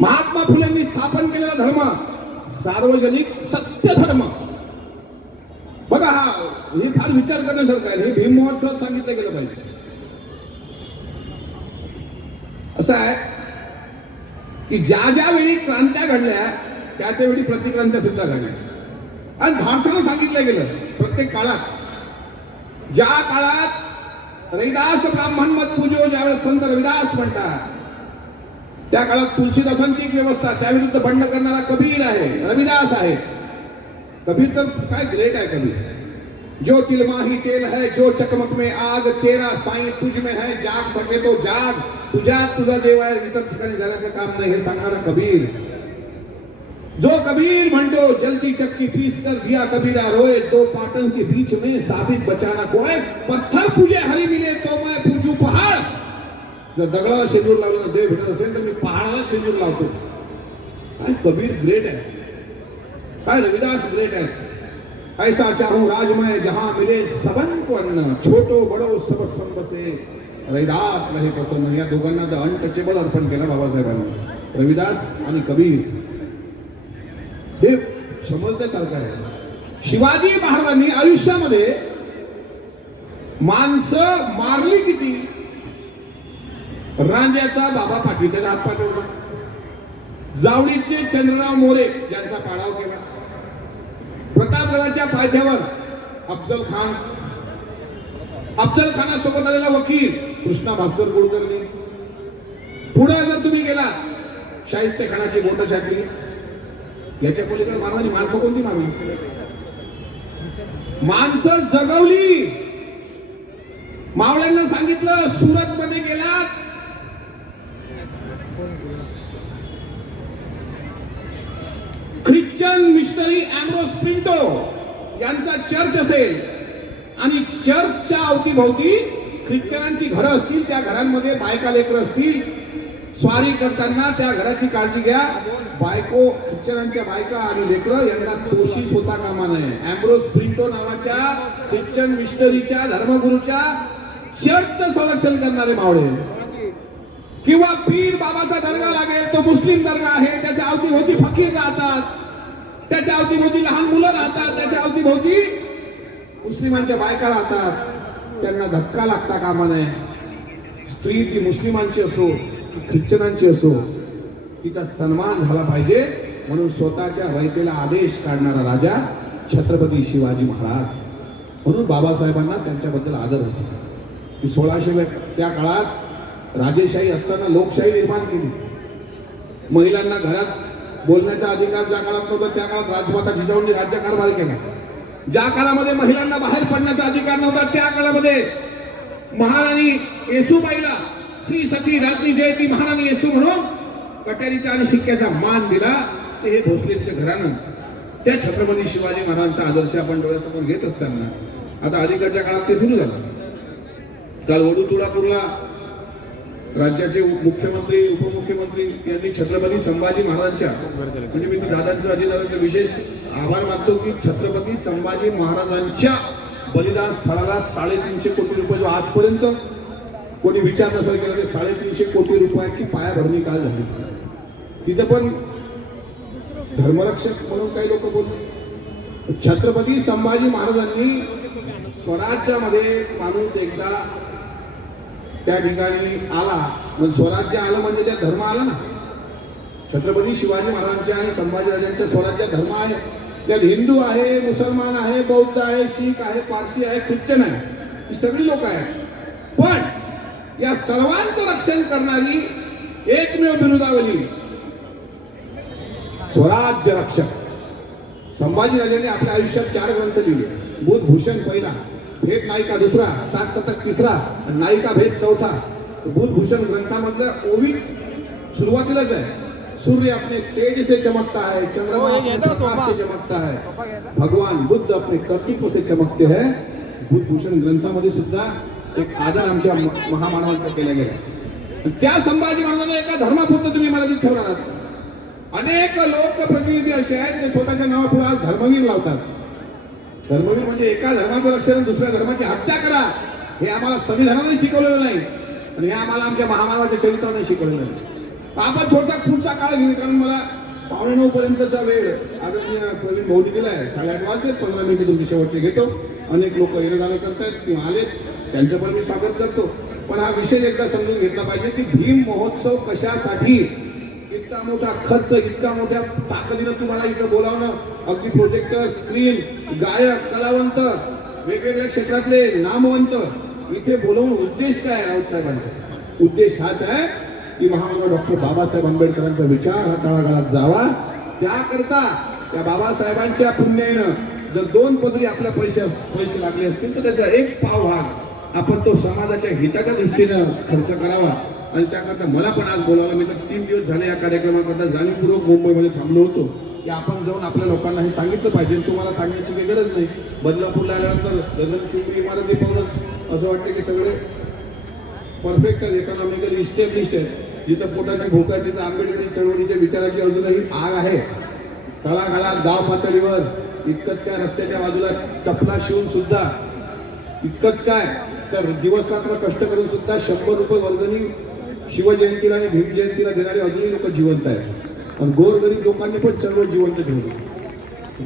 महात्मा फुलेंनी स्थापन केलेला धर्म सार्वजनिक सत्य धर्म. बघा हा हे फार विचार करण्यासारखं आहे. हे भीम महोत्सवात सांगितलं गेलं पाहिजे. असं आहे की ज्या ज्या वेळी क्रांत्या घडल्या त्या त्यावेळी प्रतिक्रांत्या सुद्धा घडल्या. आणि भारतानं सांगितलं गेलं प्रत्येक काळात. ज्या काळात रविदास ब्राह्मण मत पूजो ज्यावेळेस संत रविदास म्हणतात त्या काळात तुलसीदासांची एक व्यवस्था त्याविरुद्ध बंड करणारा कबीर आहे रविदास आहे. कबीर तर काय ग्रेट आहे कबीर. जो तिलमाही तेल है जो चकमक में आग तेरा साई तुझ में है जाग सके तो जाग. तुझ्यात तुझा देव आहे इतर ठिकाणी जाण्याचं काम नाही हे सांगणारा कबीर. जो कबीर म्हणतो जलती चक्की पीस कर दिया कबीरा रोए दो पाटन के बीच में साबित बचाना कोय पत्थर पूजे हरी मिले तो मैं पूजू पहाड़. जर दगडाला शेजूर लावलं देव भेटत असेल तर मी पहाडाला शेंदूर लावतो. काय कबीर ग्रेट आहे. काय रविदास ग्रेट आहे. ऐसा चाहूं राजमय जहां मिले सबन को अन्न छोटो बडो सब सम बसे रविदास रहे प्रसन्न. या दोघांना तर अनटचेबल अर्पण केलं बाबासाहेबांनी. रविदास आणि कबीर. हे समजण्यासारखं आहे. शिवाजी महाराजांनी आयुष्यामध्ये माणसं मारली किती? रांजाचा बाबा पाठी त्याला हात पाठवला. जावडीचे चंद्रराव मोरे यांचा पाडाव केला. प्रतापगडाच्या पायथ्यावर अफजल खान. अफजल खानासोबत आलेला वकील कृष्णा भास्कर कुलकर्णी. पुढे जर तुम्ही गेला शाहिस्ते खानाची बोट छाटली. याच्या पलीकडे मानवाची माणसं कोणती मारली माणसं जगवली. मावळ्यांना सांगितलं सुरत मध्ये गेलात. ख्रिश्चन मिशनरी अँब्रोस पिंटो यांचा चर्च असेल. आणि चर्चच्या अवतीभोवती ख्रिश्चनांची घरं असतील त्या घरांमध्ये बायका लेकर असतील. स्वारी करताना त्या घराची काळजी घ्या. बायको ख्रिश्चनांच्या बायका आणि लेकरं यांना दोषी होता कामा नये. अँब्रोस प्रिंटो नावाच्या ख्रिश्चन मिस्टरीच्या धर्मगुरूच्या चर्चचं संरक्षण करणारे मावळे. किंवा पीर बाबाचा दर्गा लागेल तो मुस्लिम दर्गा आहे त्याच्या अवतीभोवती फकीर राहतात त्याच्या अवतीभोवती लहान मुलं राहतात त्याच्या अवतीभोवती मुस्लिमांच्या बायका राहतात. त्यांना धक्का लागता कामा नये. स्त्री ती मुस्लिमांची असो ती ख्रिश्चनांची असो तिचा सन्मान झाला पाहिजे म्हणून स्वतःच्या रयतेला आदेश काढणारा राजा छत्रपती शिवाजी महाराज. म्हणून बाबासाहेबांना त्यांच्याबद्दल आदर होता. की सोळाशे त्या काळात राजेशाही असताना लोकशाही निर्माण केली. महिलांना घरात बोलण्याचा अधिकार ज्या काळात नव्हता त्या काळात राजमाता जिजाऊंनी राज्यकारभार केला. ज्या काळामध्ये महिलांना बाहेर पडण्याचा अधिकार नव्हता त्या काळामध्ये महाराणी येसूबाईला श्री सती राज्ञी जयती महाराणी येसू म्हणून कट्यारीचा आणि शिक्क्याचा मान दिला. ते हे भोसलेंचं घरानं त्या छत्रपती शिवाजी महाराजांचा आदर्श आपण डोळ्यासमोर घेत असताना आता अलीकडच्या काळात ते सुरू झालं. काल वडू तुळापूरला राज्याचे मुख्यमंत्री उपमुख्यमंत्री यांनी छत्रपती संभाजी महाराजांच्या म्हणजे मी दादांचं अजितदादांचं विशेष आभार मानतो की छत्रपती संभाजी महाराजांच्या बलिदान स्थळाला साडेतीनशे कोटी रुपये जो आजपर्यंत कोणी विचार नसेल केला तर साडेतीनशे कोटी रुपयाची पायाभरणी काल झाली. तिथं पण धर्मरक्षक म्हणून काही लोक बोलले. छत्रपती संभाजी महाराजांनी स्वराज्यामध्ये माणूस एकदा त्या ठिकाणी आला. मग स्वराज्य आलं म्हणजे त्या धर्म आला ना? छत्रपती शिवाजी महाराजांच्या आणि संभाजीराजांच्या स्वराज्य धर्म आहे. त्यात हिंदू आहे मुसलमान आहे बौद्ध आहे शीख आहे पारसी आहे ख्रिश्चन आहे. ही सगळी लोक आहेत. पण या सर्वांचं रक्षण करणारी एकमेव बिरुदावली स्वराज्य रक्षक. संभाजीराजांनी आपल्या आयुष्यात चार ग्रंथ लिहिले. बुधभूषण पहिला. भेद नायिका दुसरा? सात शतक तिसरा नायिका भेद चौथा? बुधभूषण ग्रंथामधलं ओवी सुरुवातीलाच आहे. सूर्य अपने तेज से चमकता है चंद्रमा सोफा? से चमकता है भगवान बुद्ध अपने कर्तृत्व से चमकते हैं. बुधभूषण ग्रंथामध्ये सुद्धा एक आदर आमच्या महामानवांचा केला गेला. त्या संभाजी महाराजांना एका धर्मापुरतं तुम्ही मर्यादित ठेवणार अनेक लोकप्रतिनिधी असे आहेत जे स्वतःच्या नावापुढे आज धर्मवीर लावतात. धर्मवीर म्हणजे एका धर्माचं रक्षण दुसऱ्या धर्माची हत्या करा. हे आम्हाला संविधानाने शिकवलेलं नाही. आणि हे आम्हाला आमच्या महामानवाच्या चरित्राने शिकवलेलं नाही. आपण थोडक्यात पुढचा काळ घेऊ कारण मला पावणे नऊ पर्यंतचा वेळ आदरणीय प्रवीण भाऊनी आहे साडेआठ वाजले पंधरा मिनिटे तुमचे शेवटचे घेतो. अनेक लोक येणं जाणं करतायत किंवा आलेत. त्यांचं पण मी स्वागत करतो. पण हा विषय एकदा समजून घेतला पाहिजे की भीम महोत्सव कशासाठी इतका मोठा खर्च इतका मोठ्या ताकदीनं तुम्हाला इथं बोलावणं अगदी प्रोजेक्टर स्क्रीन गायक कलावंत वेगवेगळ्या क्षेत्रातले नामवंत. इथे बोलवून उद्देश काय आहे राऊत साहेबांचा? उद्देश हाच आहे की महामानव डॉक्टर बाबासाहेब आंबेडकरांचा विचार हा तळागाळात जावा. त्याकरता त्या बाबासाहेबांच्या पुण्यानं जर दोन पदरी आपल्या पैसे पैसे लागले असतील तर त्याचा एक पाव हा आपण तो समाजाच्या हिताच्या दृष्टीनं खर्च करावा. आणि त्याकरता मला पण आज बोलावलं. मी तर तीन दिवस झाले या कार्यक्रमाकरता जाणीवपूर्वक मुंबईमध्ये थांबलो होतो. की आपण जाऊन आपल्या लोकांना हे सांगितलं पाहिजे तुम्हाला सांगण्याची काही गरज नाही. बदलापूरला आल्यानंतर गगनचुंबी इमारती पाहूनच असं वाटतं की सगळे परफेक्ट आहेत. इकॉनॉमिकली इस्टॅब्लिश आहेत. जिथं पोटाच्या भूक तिथं आंबेडकरी चळवळीच्या विचाराची अजूनही आग आहे. तळागाळात गाव पातळीवर इतकंच काय रस्त्याच्या बाजूला चपला शिवून सुद्धा इतकंच काय? तर दिवस रात्र कष्ट करून सुद्धा शंभर रुपये वर्गणी शिवजयंतीला आणि भीमजयंतीला देणारे अजूनही लोक जिवंत आहेत. पण गोरगरीब लोकांनी पण चळवळ जिवंत ठेवली.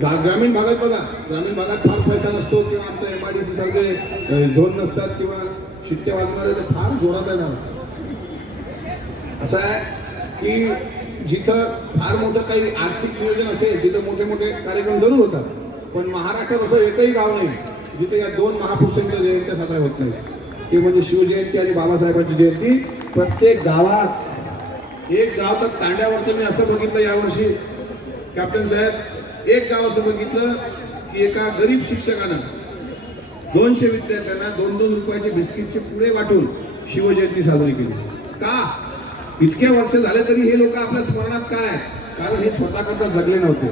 ग्रामीण भागात बघा ग्रामीण भागात फार पैसा नसतो किंवा आमच्या एम आय डी सी सारखे झोन नसतात किंवा शिट्टे वाजणारे ते फार जोरात आहे ना. असं आहे की जिथं फार मोठं काही आर्थिक नियोजन असेल तिथं मोठे मोठे कार्यक्रम जरूर होतात. पण महाराष्ट्रात असं एकही गाव नाही जिथे या दोन महापुरुषांच्या जयंत्या साजऱ्या होत नाही ते म्हणजे शिवजयंती आणि बाबासाहेबांची जयंती. प्रत्येक गावात एक गाव तर तांड्यावरचं मी असं बघितलं यावर्षी कॅप्टन साहेब एक गाव असं बघितलं की एका गरीब शिक्षकानं दोनशे विद्यार्थ्यांना दोन दोन रुपयाचे बिस्किटचे पुढे वाटून शिवजयंती साजरी केली. का? इतक्या वर्ष झाले तरी हे लोक आपल्या स्मरणात काय कारण हे स्वतःकरता जगले नव्हते.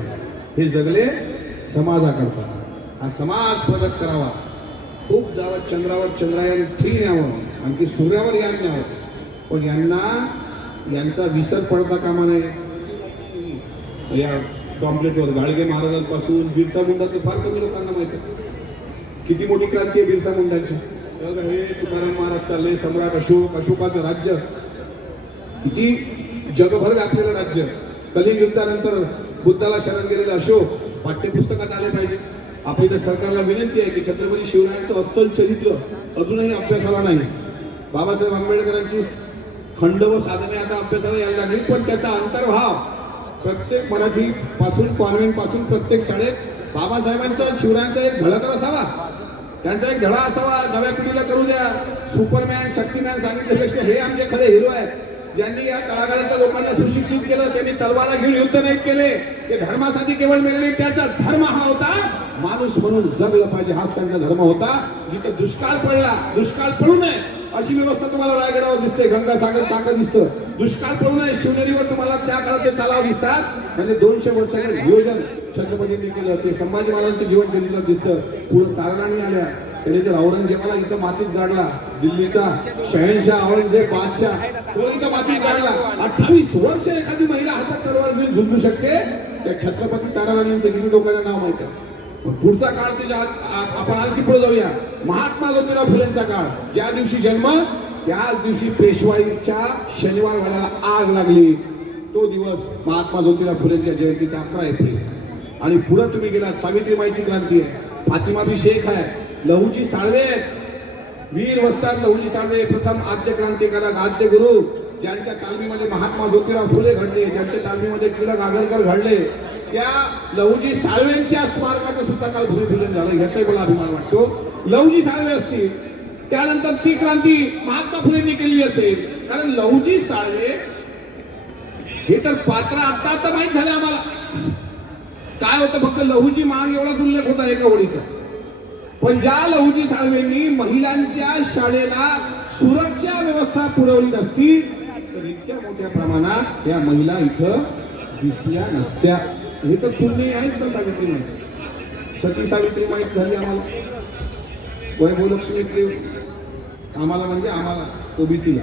हे जगले समाजाकरता. हा समाज प्रगत करावा. खूप गावात चंद्रावर चंद्रायन थ्री न्यावं आणखी सूर्यावर यान न्यावं. पण यांना यांचा विसर पडता कामा नये. या पॉम्पलेटवर गाडगे महाराजांपासून बिरसा मुंडा तर फार कमी लोकांना माहिती आहे. किती मोठी क्रांती आहे बिरसा मुंडांची. हे तुकाराम महाराज चालले सम्राट अशोक अशोकाचं राज्य. किती जगभर व्यापलेलं राज्य. कलिंग युद्धानंतर बुद्धाला शरण गेलेलं अशोक पाठ्यपुस्तकात आले पाहिजे. आपली तर सरकारला विनंती आहे की छत्रपती शिवरायांचं अस्सल चरित्र अजूनही अभ्यासाला नाही. बाबासाहेब आंबेडकरांची खंड व साधने आता अभ्यासाला यायला लागली पण त्याचा अंतर्भाव प्रत्येक मराठी पासून कॉन्व्हेंटपासून प्रत्येक शाळेत बाबासाहेबांचा शिवरायांचा एक धडा तर असावा. त्यांचा एक धडा असावा. नव्या पिढीला करू द्या. सुपरमॅन शक्तीमॅन सांगितल्यापेक्षा हे आमचे खरे हिरो आहेत. ज्यांनी या तळागाळातल्या लोकांना सुशिक्षित केलं त्यांनी तलवारा घेऊन युद्ध नाही केले. ते धर्मासाठी केवळ मिळाले त्यांचा त्याचा धर्म हा होता. माणूस म्हणून जगलं पाहिजे हाच त्यांचा धर्म होता. जिथे दुष्काळ पडला. दुष्काळ पडू नये. अशी व्यवस्था तुम्हाला रायगडावर दिसते. गंगासागर टाकं दिसतं. दुष्काळ पडू नये. शिवनेरीवर तुम्हाला त्या काळाचे तलाव दिसतात. म्हणजे दोनशे वर्षाचे नियोजन छत्रपतींनी केलं. ते संभाजी महाराजांचं जीवन चरित्र दिसतं. पुढे कारणाने आल्या. त्याने जर औरंगजेबाला इथं मातीत गाडला. दिल्लीचा शहनशाह औरंगजेब बादशाह तो इथं मातीत गाडला. अठ्ठावीस वर्ष एखादी महिला हातात तलवार घेऊन झुंजू शकते. त्या छत्रपती ताराराणींचं किती लोकांना नाव माहिती पण पुढचा काळ तिच्या आपण आणखी पुढे जाऊया. महात्मा ज्योतिराव फुलेंचा काळ. ज्या दिवशी जन्म त्याच दिवशी पेशवाईच्या शनिवार घराला आग लागली. तो दिवस महात्मा ज्योतिराव फुलेंच्या जयंतीचा अकरा एप्रिल. आणि पुढे तुम्ही गेलात सावित्रीबाईची क्रांती आहे. फातिमाबी शेख आहे. लहूजी साळवे वीर वस्ताद लहूजी साळवे प्रथम आद्य क्रांतिकारक आद्य गुरु ज्यांच्या तालमीमध्ये महात्मा ज्योतिराव फुले घडले ज्यांच्या तालमीमध्ये टिळक आगरकर घडले. त्या लहूजी साळवेंच्या स्मारकाचं सुद्धा काल भूमिपूजन झालं. याचाही मला अभिमान वाटतो. लहुजी साळवे असतील त्यानंतर ती क्रांती महात्मा फुलेंनी केली असेल. कारण लहुजी साळवे हे तर पात्र आता आता माहीत झालं आम्हाला. काय होतं फक्त लहुजी माग एवढाच उल्लेख होता एका ओळीचा. पण ज्या लहुजी साळवेंनी महिलांच्या शाळेला सुरक्षा व्यवस्था पुरवली नसती तर इतक्या मोठ्या प्रमाणात त्या महिला इथं दिसल्या नसत्या. हे तर पूर्ण आहेच तर सावित्री माहिती सती सावित्री माहीत झाली आम्हाला. वैभवलक्ष्मी आम्हाला म्हणजे आम्हाला ओबीसीला.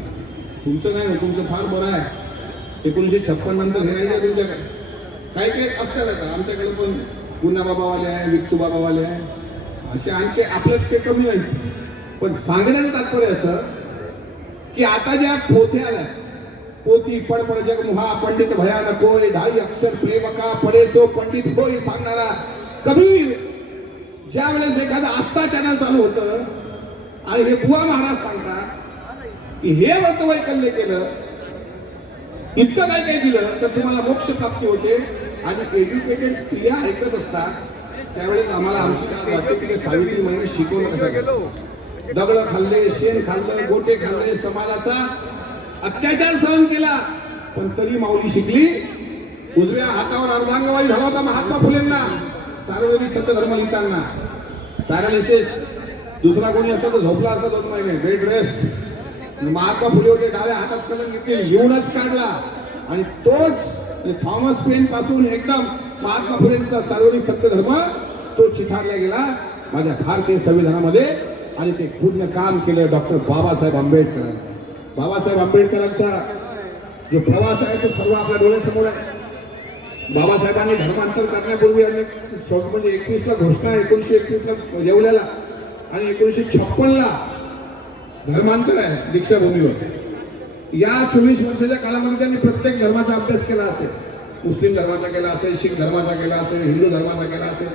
तुमचं काय नाही हो, तुमचं फार बरं आहे. एकोणीसशे छप्पन नंतर हे तुमच्याकडे? काही काही असतात आता आमच्याकडे पण गुन्हा बाबावाले आहे विक्तू बाबावाले आहे. असे आणखी आपल्याच ते कमी नाही. पण सांगण्याचं तात्पर्य असं की आता ज्या पोथ्या आल्या पोती पडपड जग मुहा पंडित भयानक होय ढाई अक्षर प्रेमका पडे सो पंडित होय सांगणारा कमी ज्या वेळेस एखादा आस्था चॅनल चालू होतं आणि हे बुवा महाराज सांगतात की हे व्रत वैकल्य केलं इतकं काय काय दिलं तर तुम्हाला मोक्ष प्राप्ती होते. आणि एज्युकेटेड स्त्रिया ऐकत असतात. त्यावेळेस आम्हाला आमची सावित्री महिने शिकवलं कसं दगड खाल्ले शेण खाल्लं गोटे खाल्ले समाजाचा अत्याचार सहन केला. पण तरी माऊली शिकली. उजव्या हातावर अर्धांगवाई झाला होता महात्मा फुलेंना. सार्वजनिक सत्य धर्म लिहिताना. पॅरालिसिस दुसरा कोणी असतो तर झोपला असतो दोन महिने. बेड रेस्ट महात्मा फुले होते डाव्या हातात कलम घेतली लिहूनच काढला. आणि तोच थॉमस पेन पासून एकदम महात्मा फुलेंचा सार्वजनिक सत्यधर्म तो चिथारला गेला. माझ्या भारतीय संविधानामध्ये आणि ते पूर्ण काम केलं डॉक्टर बाबासाहेब आंबेडकर बाबासाहेब आंबेडकरांचा जो प्रवास आहे तो सर्व आपल्या डोळ्यासमोर आहे. बाबासाहेबांनी धर्मांतर करण्यापूर्वी अनेक म्हणजे एकवीसला घोषणा एकोणीसशे एकवीसला जेवल्याला आणि एकोणीसशे छप्पनला धर्मांतर आहे दीक्षाभूमीवर. या चोवीस वर्षाच्या कालामध्ये त्यांनी प्रत्येक धर्माचा अभ्यास केला असेल. मुस्लिम धर्माचा केला असेल शीख धर्माचा केला असेल हिंदू धर्माचा केला असेल.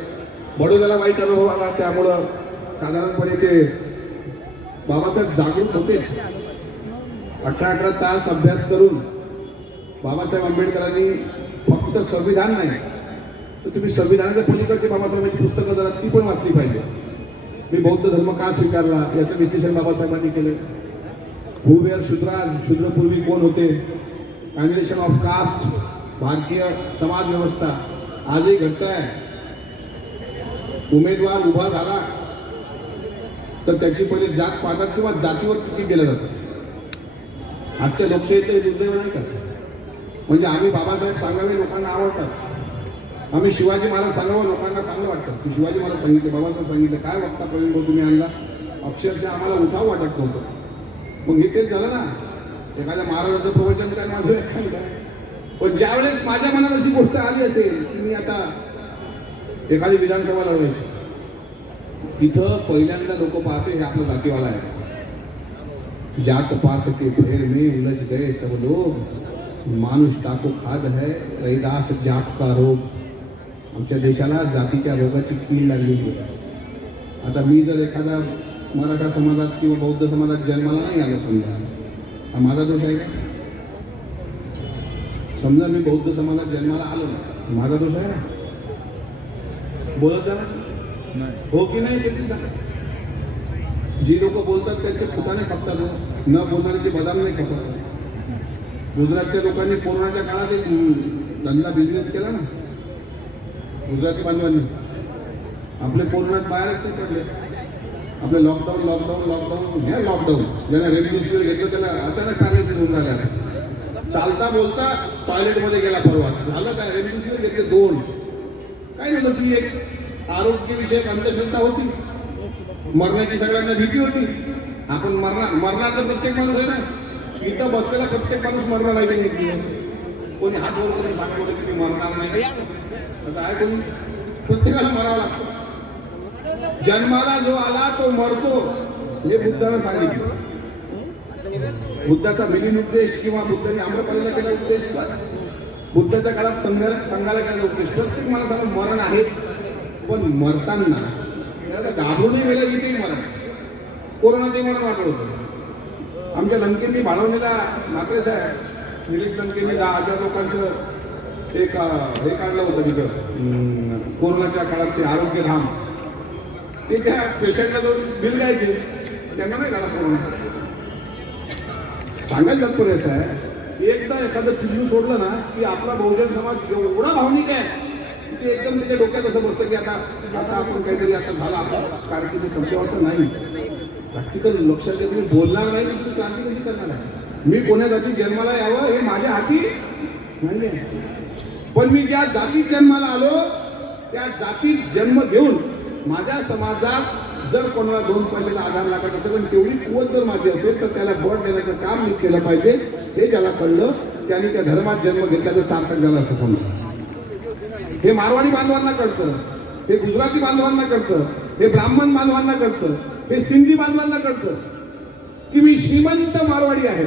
बडोद्याला वाईट अनुभव आला त्यामुळं साधारणपणे ते बाबासाहेब जागृत होते. अठरा अठरा तास अभ्यास करून बाबासाहेब आंबेडकरांनी फक्त संविधान नाही. तर तुम्ही संविधानाच्या पलीकडचे बाबासाहेबांची पुस्तकं जरा ती पण वाचली पाहिजे. मी बौद्ध धर्म का स्वीकारला याचं विश्लेषण बाबासाहेबांनी केलं. हुवेअर शूद्राज शूद्रपूर्वी कोण होते? Combination of caste Bharatiya Samaj व्यवस्था. आजही घडत आहे. उमेदवार उभा झाला. तर त्याची पहिले जात पाहतात किंवा जातीवर किती केलं जातं. आजच्या लोकशाहीत ते दुर्दैव नाही का? म्हणजे आम्ही बाबासाहेब सांगावे लोकांना आवडतात आम्ही शिवाजी महाराज सांगावं लोकांना चांगलं वाटतं. की शिवाजी महाराज सांगितले बाबासाहेब सांगितलं काय वागता प्रवीण भाऊ तुम्ही आणला? अक्षरशः आम्हाला उठाव वाटत नव्हतं. मग हे तेच झालं ना. एखाद्या महाराजाचं प्रवचन काय माझं एखादं. काय पण ज्यावेळेस माझ्या मनात अशी गोष्ट आली असेल की मी आता एखादी विधानसभा लढवायची. तिथं पहिल्यांदा लोक पाहते हे आपलं जातीवाला आहे. जात पात के फेर में उलझ गए सब लोग मानुष ताको खाद है रैदास जात का रोग आमच्या देशाला जातीच्या रोगाची कीड लागली आहे आता मी जर एखादा मराठा समाजात किंवा बौद्ध समाजात जन्माला नाही आलो समजा हा माझा दोष आहे का समजा मी बौद्ध समाजात जन्माला आलो नाही माझा दोष आहे ना बोलत जा ना. हो की नाही ते. जी लोक बोलतात त्यांचे फुटाने खपतात हो. न बोलणाऱ्याचे बदाम नाही खपत गुजरातच्या लोकांनी कोरोनाच्या काळात एक धंदा बिझनेस केला ना. गुजराती बांधवांनी. आपले कोरोनात बाहेरच नाही पडले. आपले लॉकडाऊन लॉकडाऊन लॉकडाऊन हे लॉकडाऊन ज्याला रेमडेसिवीर घेतलं त्याला अचानक पॅरालिसिस होऊन झाल्या चालता बोलता टॉयलेटमध्ये गेला परवा. झालं काय? रेमडेसिवीर घेतले दोन. काय नव्हतं ती एक आरोग्यविषयक अंधश्रद्धा होती. मरण्याची सगळ्यांना भीती होती. आपण मरणार मरणाचा प्रत्येक माणूस आहे ना. इथं बसलेला प्रत्येक माणूस मरणार आहे एक दिवस. कोणी हात वर सांगत होतं की मी मरणार नाही. असं आहे कोणी? प्रत्येकाला मरावं लागतं. जन्माला जो आला तो मरतो. हे बुद्धानं सांगितलं. बुद्धाचा मिलिन उद्देश किंवा बुद्धाने आम्रपालीला केला उद्देश? बुद्धाच्या काळात संघाला संघाला केला उद्देश. प्रत्येक माणसाला मरण आहे पण मरताना. त्याला घाबरूनही गेलं इथेही मरण. कोरोनाचे मरण वाटत होतं. आमच्या लंकेंनी भाडवणीला मात्रे साहेब निलेश लंकेंनी दहा हजार लोकांचं एक हे काढलं होतं तिथं. कोरोनाच्या काळात ते आरोग्य धाम. ते त्या पेशंटला जो बिल द्यायचे. त्यांना नाही झाला कोरोना. सांगायचं तात्पर्य असं आहे एकदा एखादं पिल्लू सोडलं ना की आपला बहुजन समाज एवढा भावनिक आहे की ते एकदम त्याच्या डोक्यात असं बसतं की आता आता आपण काहीतरी आता झालं आपला. कारकिर्दी संपल्यावर असं नाही. प्रॅक्टिकल लक्षात घेत तुम्ही बोलणार नाही की तुम्ही क्रांती कशी करणार आहे? मी कोण्या जाती जन्माला यावं हे माझ्या हाती नाही पण मी ज्या जातीत जन्माला आलो त्या जातीत जन्म घेऊन माझ्या समाजात जर कोणाला दोन पैशाचा आधार लागत असेल पण तेवढी कुवत जर माझी असेल तर त्याला बळ देण्याचं काम मी केलं पाहिजे. हे ज्याला कळलं त्याने त्या धर्मात जन्म घेतल्याचं सार्थक झालं असं समजा हे मारवाडी बांधवांना कळतं हे गुजराती बांधवांना कळतं हे ब्राह्मण बांधवांना कळतं. हे सिंधी बांधवांना कळतं की मी श्रीमंत मारवाडी आहे.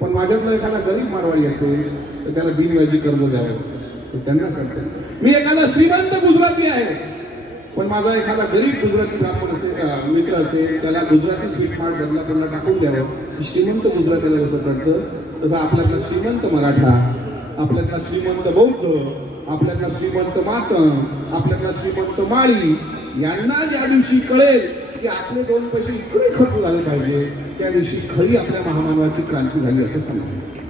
पण माझ्यातला एखादा गरीब मारवाडी असेल तर त्याला बिनव्याजी कर्ज द्यावं. तर त्यांना कळतं. मी एखादा श्रीमंत गुजराती आहे पण माझा एखादा गरीब गुजराती ब्राह्मण असेल मित्र असेल त्याला गुजराती स्वीटमार्ट त्यांना टाकून द्यावं. श्रीमंत गुजरातीला जसं कळतं तसं आपल्यातला श्रीमंत मराठा आपल्यातला श्रीमंत बौद्ध आपल्यातला श्रीमंत मातम आपल्यातला श्रीमंत माळी यांना ज्या दिवशी कळेल की आपले दोन पैसे इकडे खर्च झाले पाहिजे. त्या दिवशी खरी आपल्या महामानवाची क्रांती झाली असं सांगतो